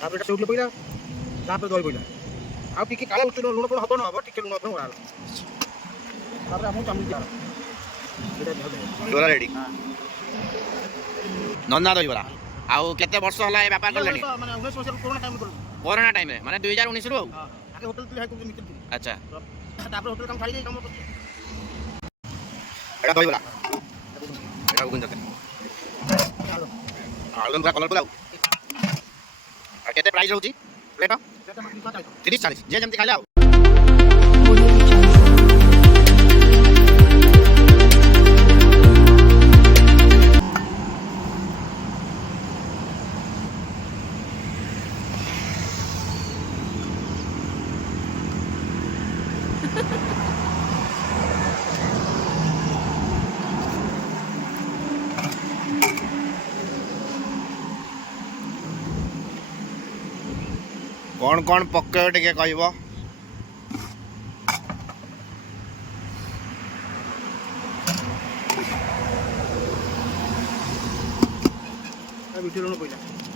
ତାପରେ ଏଟା ସେଉଠି ପଇଲା ତାପରେ ଦହି ପଇଲା ଆଉ ଟିକେ କାଳେ ଲୁଣ କ'ଣ ହବ ନ ହବ ଟିକେ ଲୁଣ କ'ଣ ହେଲା ତାପରେ ଆମକୁ ଚାମୁଚ ଦିଆହେଲା ଦହିବରା ରେଡି। ନନା ଦହିବରା ଆଉ କେତେ ବର୍ଷ ହେଲା ଏ ବେପାର କଲେଣି? ମାନେ 19 ବର୍ଷ କୋରୋନା ଟାଇମ୍ କରୁ कोरोना टाइम रे माने 2019 रो आगे होटल तुले हाई को मित्र थी अच्छा तापर होटल काम छाड़ी जाई काम करते एटा दहिबरा एटा गुंज के आलू पूरा कलर पुलाव आ केते प्राइस होची प्लेट 30 40 जे जेमती खाइला कौन कौन पक्के टिके कहबो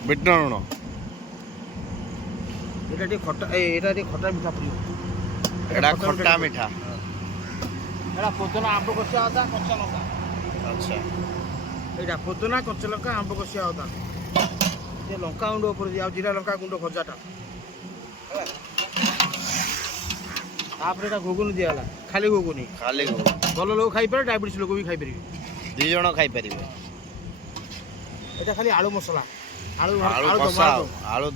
बिट लूण एटा खट्टा मीठा प्रिय एटा खट्टा मीठा एटा पोदना आंब कसिया होता कच्चा लंका अच्छा एटा पोदना कच्चा लंका आंब कसिया होता ये लंका गुंड ऊपर दिया जीरा लंका गुंड भजाटा तापर एटा घुगुनी दिया खाली घुगुनी भल लोग खाई पारे डायबिटीज लोग भी खाई पारे दी जण खाई परिबे एटा खाली आलू मसला आलू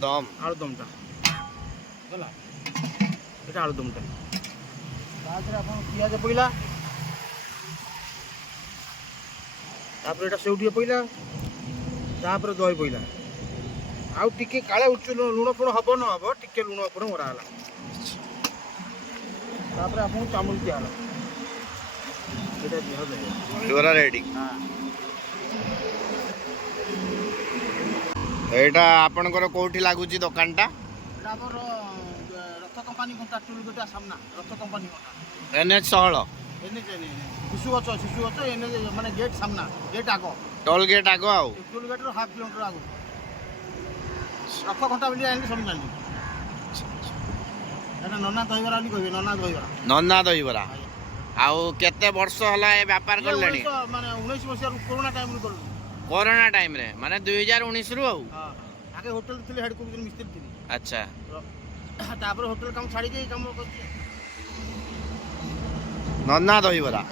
दम टा होला एटा आलू दम टा तापर अपन पियाज पइला तापर एटा सेउटी पइला तापर दही पइला आउ टिके काले लुण फुण हब न हब टिके लुण फुण मरा हला तापर आपन चामुल दिया हला एटा दिया दे दहिबरा रेडी एटा आपनकर कोठी लागुची दुकान टा एटा हमर रथ कंपनी कोटा टूल गोटा सामना रथ कंपनी कोटा एनएच 16 एनएच शिशु गछ एनएच माने गेट सामना गेट आगो टोल गेट आगो आउ टोल गेट रो हाफ किलोमीटर आगो रथ घंटा बिलिया एंड सब जानी एटा नन्ना दहिबरा ali कहबे नन्ना दहिबरा आउ केते वर्ष होला ए व्यापार करलेनी माने 19 वर्ष कोरोना टाइम रो करलु कोरोना टाइम रे माने 2019 रो हां आगे होटल थिले हेड को मिस्त्री थी अच्छा तापर होटल काम छाड़ी जाई काम करते नन्ना दहिबरा